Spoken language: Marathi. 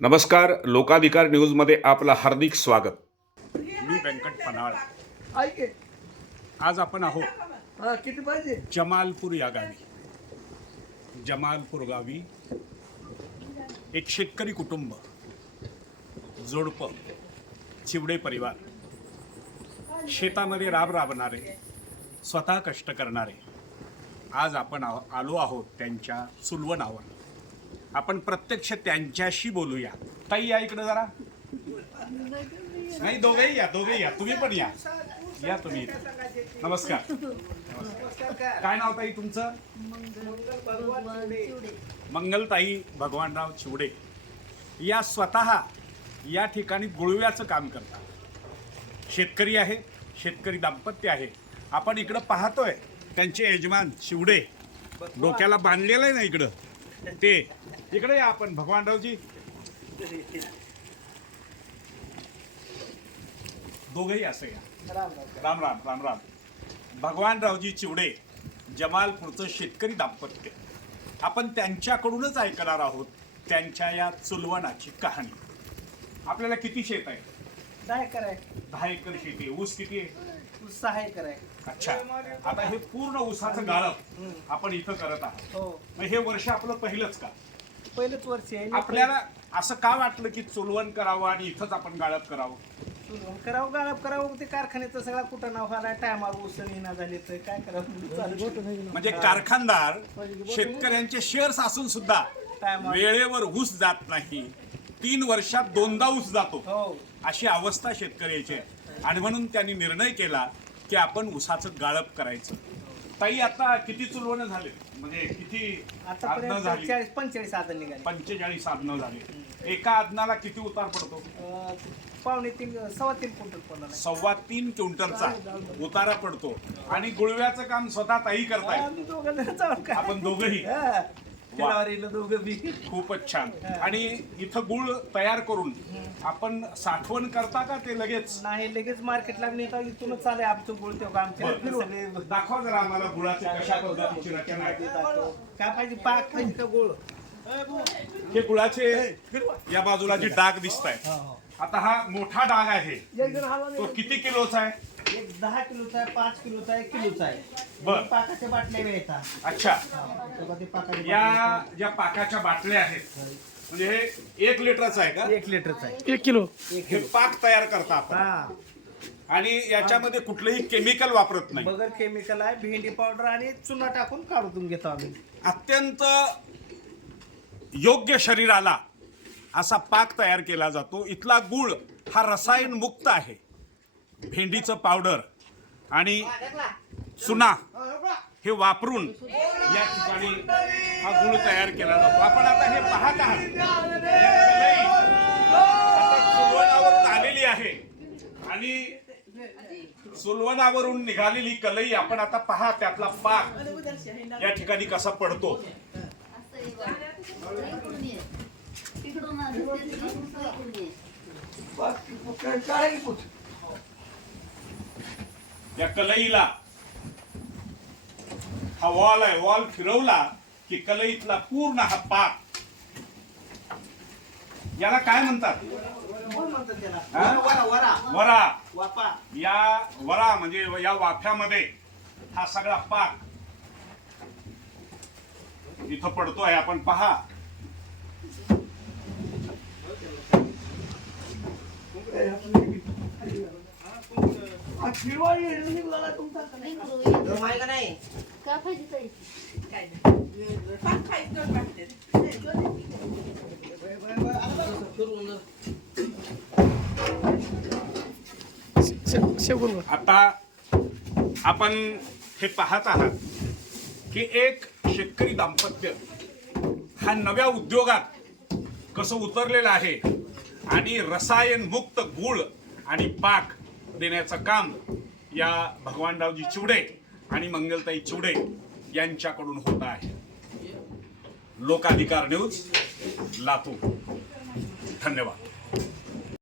नमस्कार, लोकाधिकार न्यूजमध्ये आपलं हार्दिक स्वागत. मी व्यंकट पन्हाळ. ऐके आज आपण आहोत हा किती पाहिजे जमालपूर या गावी. जमालपूर गावी एक शेतकरी कुटुंब, जोडपं, चिवडे परिवार, शेतामध्ये राबणारे, स्वतः कष्ट करणारे. आज आपण आलो आहोत त्यांच्या सुलवनावर. आपण प्रत्यक्ष त्यांच्याशी बोलूया. ताई या इकडे जरा. नाही, दोघेही या, तुम्ही पण या तुम्ही इथे. नमस्कार. काय नाव ताई तुमचं? मंगलताई भगवानराव चिवडे. या स्वतः या ठिकाणी गुळव्याचं काम करतात. शेतकरी आहे, शेतकरी दाम्पत्य आहे. आपण इकडं पाहतोय त्यांचे यजमान चिवडे डोक्याला बांधलेलं आहे ना इकडं. ते इकडे या आपण भगवानरावजी. दोघेही असं या. राम राम राम राम. भगवानरावजी चिवडे, जमालपूरचं शेतकरी दाम्पत्य. आपण त्यांच्याकडूनच ऐकणार आहोत त्यांच्या या चुलवणाची कहाणी. आपल्याला किती शेत आहे? 10 एकर आहे. 10 एकर शेती आहे. ऊस किती आहे? 6 एकर आहे. अच्छा. आता हे पूर्ण ऊसाचं गाळप आपण इथं करत आहात. हो, मग हे वर्ष आपलं पहिलंच का? पहिलंच वर्ष आहे. आपल्याला असं का वाटलं की चुलवण करावं आणि इथंच आपण गाळप करावं? करावं गाळप करावं. ते कारखान्याचं सगळा कुठं नाव आला, टायमावर ऊस येणं झाले तर काय करावं. म्हणजे कारखानदार शेतकऱ्यांचे शेअर्स असून सुद्धा वेळेवर ऊस जात नाही. 3 वर्षात 2दा ऊस जातो, हो, अशी अवस्था शेतकऱ्याची आहे. आणि म्हणून त्यांनी निर्णय केला की आपण ऊसाचं गाळप करायचं. ताई आता किती चुलवणं झाले? म्हणजे किती आदनं झाली? 45 आदन निघाले. 45 आदनं झाली. एका आदनाला किती उतार पडतो? 2.5 सव्वा-3 क्विंटल पडला. 3.25 क्विंटलचा उतारा पडतो. आणि गुळव्याचं काम स्वतः ताई करताय? आपण दोघंही? खूपच छान. आणि इथं गुळ तयार करून आपण साठवण करता का ते लगेच? नाही, लगेच मार्केटला नेता. इथूनच चालू आहे आमचं गुळ. तेव्हा आमच्या दाखवा जरा आम्हाला गुळाची कशा पद्धतीची रचना आहे. काय पाहिजे? पाक पाहिजे का गुळ? हे गुळाचे या बाजूला जे डाग दिसत आहे, आता हा मोठा डाग आहे, तो किती किलोचा आहे? 10 किलोचा आहे, 5 किलोचा आहे, 1 किलोचा आहे. बर. पाकाच्या बाटल्या मिळतात. अच्छा. ते पाकाच्या या ज्या पाकाच्या बाटल्या आहेत, म्हणजे हे 1 लिटरचा आहे का? 1 लिटरचा आहे. 1 किलो. हे पाक तयार करता आपण. हा, आणि याच्यामध्ये कुठलंही केमिकल वापरत नाही. बगर केमिकल आहे. भेंडी पावडर आणि चुना टाकून काढून घेतो आम्ही. अत्यंत योग्य शरीराला असा पाक तयार केला जातो. इथला गुळ हा रसायन मुक्त आहे. भेंडीचं पावडर आणि चुना हे वापरून या ठिकाणी हा गुळ तयार केला जातो. आपण आता हे पाहत आहात, सुलवणावरून आलेली आहे आणि सुलवणावरून निघालेली कलई आपण आता पहा, त्यातला पाक या ठिकाणी कसा पडतो. या कलईला हा वॉल आहे, वॉल फिरवला की कलईतला पूर्ण हा पाक, याला काय म्हणतात? वरा. वाफा. या वरा म्हणजे या वाफ्यामध्ये हा सगळा पाक इथं पडतोय. आपण पहा. आता आपण हे पाहत आहात की एक शेतकरी दाम्पत्य हा नव्या उद्योगात कसं उतरलेलं आहे आणि रसायन मुक्त गुळ आणि पाक देण्याचं काम या भगवानरावजी चिवडे आणि मंगलताई चिवडे यांच्याकडून होत आहे. लोकाधिकार न्यूज, लातूर. धन्यवाद.